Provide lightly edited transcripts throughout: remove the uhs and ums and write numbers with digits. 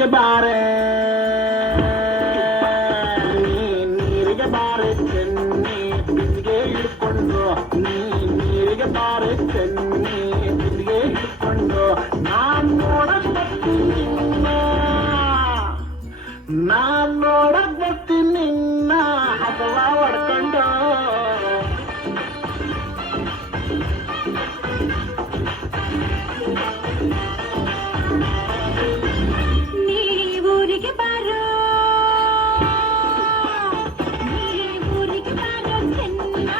ನೀರಿಗೆ ಬಾರೆ ನೀರಿಗೆ ಬಾರೆ ಚೆನ್ನಿ ಬಿಂದಿಗೆ ಹಿಡ್ಕೊಂಡು ನೀರಿಗೆ ಬಾರೆ ಚೆನ್ನಿ ಬಿಂದಿಗೆ ಹಿಡ್ಕೊಂಡು ನಾನ್ ನೋಡಕ್ ಬರ್ತೀನಿ ನಿನ್ನ ಅಥವಾ ಹೊಡ್ಕೊಂಡು ನೀವೂರಿಗೆ ಬಾರೋ ಚೆನ್ನ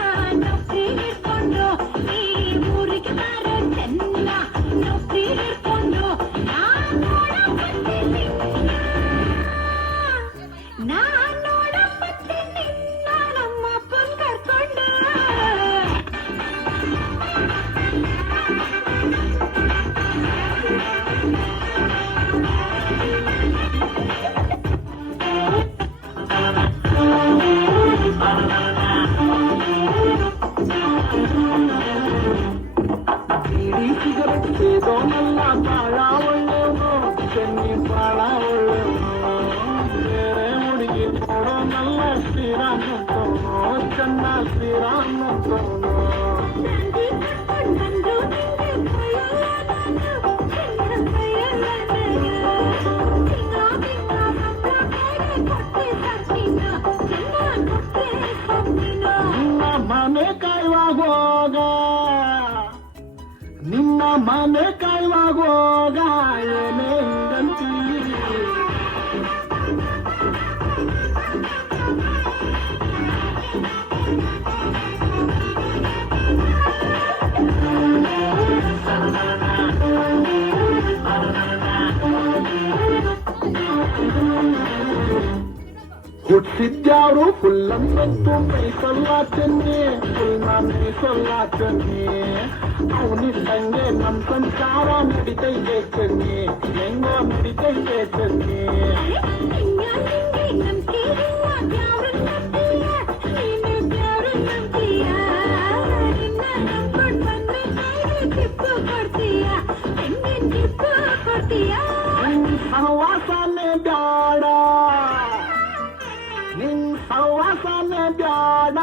ನೌಕರಿ ಹಿಡ್ಕೊಂಡು ನೀವೂರಿಗೆ ಬಾರೋ ಚೆನ್ನ ನೌಕರಿ ಹಿಡ್ಕೊಂಡು ನಾನ್ ನೋಡಕ್ ಬರ್ತೀನಿ ನಮ್ಮ ಅಪ್ಪನ್ ಕರ್ಕೊಂಡು ಬೀಡಿ ಸಿಗರೆಟ್ ಸೇದೋನಲ್ಲ ಬಾಳ ಒಳ್ಳೆಯವನು ಚೆನ್ನಿ ಬಾಳ ಒಳ್ಳೆಯವನು ಬೇರೆ ಹುಡುಗಿ ನೋಡೋನಲ್ಲ ಶ್ರೀರಾಮಂತವನು ಚೆನ್ನ ಶ್ರೀರಾಮಂತವನು ನಿನ್ನ ಮನೆ ಕಾಯುವಾಗೋಗ ಏನೇ ಹಿಂಗಂತೀ ಹುಟ್ಟಿದ್ಯಾರು ಫುಲ್ ಅಂದಂತೂ ಮೈಸಲ್ಲ ಚೆನ್ನಿ ಫುಲ್ ಮೈಸಲ್ಲ ಚೆನ್ನಿ ಅವನಿದ್ದಂಗೆ ನಮ್ ಸಂಸಾರ ನಡಿತೈತೆ ಚೆನ್ನಿ ಹೆಂಗೋ ನಡಿತೈತೆ ಚೆನ್ನಿ ಸಹವಾಸನೆ ಬ್ಯಾಡ ನಿನ್ ಸಹವಾಸನೆ ಬ್ಯಾಡ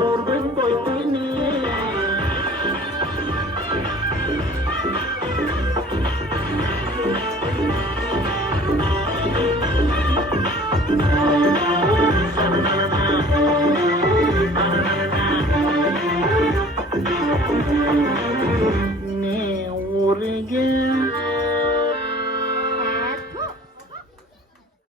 ಊರ್ ಬಿಟ್ಟೋಯ್ತೀನಿ ನೀ ಊರಿಗೆ